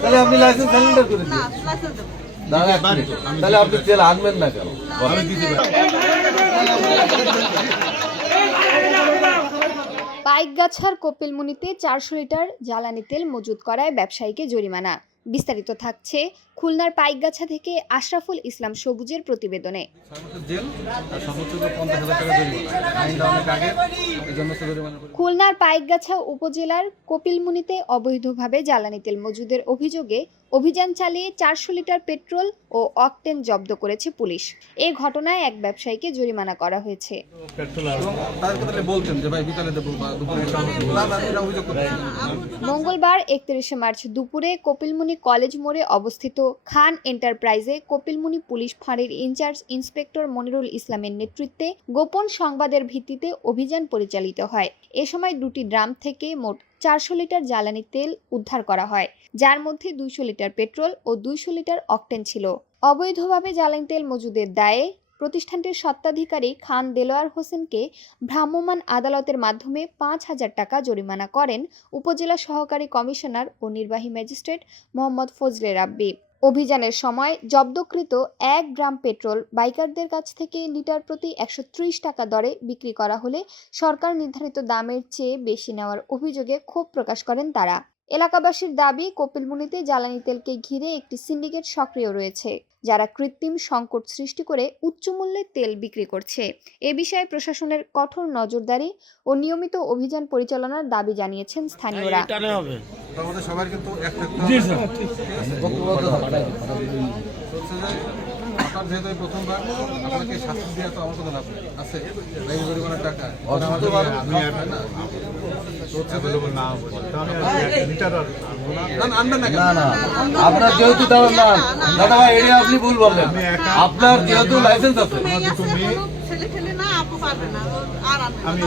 তাহলে আপনি licence surrender করে দিন। তাহলে আপনি তেল আনবেন না কেন? পাইকগাছার কোপিলমুনিতে 400 লিটার জ্বালানি তেল মজুত করায় ব্যবসায়ীকে জরিমানা। বিস্তারিত থাকছে খুলনার পাইকগাছা থেকে আশরাফুল ইসলাম সবুজের প্রতিবেদনে। খুলনার পাইকগাছা উপজেলার কোপিলমুনিতে অবৈধভাবে জ্বালানি তেল মজুদের অভিযোগে অভিযান চালিয়ে 400 লিটার পেট্রোল ও অকটেন জব্দ করেছে পুলিশ। এ ঘটনায় এক ব্যবসায়ীকে জরিমানা করা হয়েছে। মঙ্গলবার 31 মার্চ দুপুরে কোপিলমুনি কলেজ মোড়ে অবস্থিত খান এন্টারপ্রাইজে কোপিলমুনি পুলিশ ফাঁড়ির ইনচার্জ ইন্সপেক্টর মনিরুল ইসলামের নেতৃত্বে গোপন সংবাদের ভিত্তিতে অভিযান পরিচালিত হয়। এ সময় দুটি ড্রাম থেকে মোট 400 লিটার জ্বালানি তেল উদ্ধার করা হয়, যার মধ্যে 200 লিটার পেট্রোল ও 200 লিটার অকটেন ছিল। অবৈধভাবে জ্বালানি তেল মজুদের দায়ে প্রতিষ্ঠানটির স্বত্বাধিকারী খান দেলোয়ার হোসেনকে ভ্রাম্যমাণ আদালতের মাধ্যমে 5,000 টাকা জরিমানা করেন উপজেলা সহকারী কমিশনার ও নির্বাহী ম্যাজিস্ট্রেট মোহাম্মদ ফজলে রাব্বি। অভিযানের সময় জব্দকৃত 1 গ্রাম পেট্রোল বাইকারদের কাছ থেকে লিটার প্রতি 130 টাকা দরে বিক্রি করা হলে সরকার নির্ধারিত দামের চেয়ে বেশি নেওয়ার অভিযোগে ক্ষোভ প্রকাশ করেন তারা। এলাকাবাসীর দাবি, কোপিলমুনিতে জ্বালানি তেলকে ঘিরে একটি সিন্ডিকেট সক্রিয় রয়েছে, যারা কৃত্রিম সংকট সৃষ্টি করে উচ্চ মূল্যে তেল বিক্রি করছে। এ বিষয়ে প্রশাসনের কঠোর নজরদারি ও নিয়মিত অভিযান পরিচালনার দাবি জানিয়েছেন স্থানীয়রা। প্রথমবার আপনাকে শাস্তি দেওয়া তো আমার কথা লাভ আছে, পরিমাণের টাকা আপনার যেহেতু দাদা ভাই এটা আপনি ভুল বললেন, আপনার যেহেতু লাইসেন্স আছে। আমি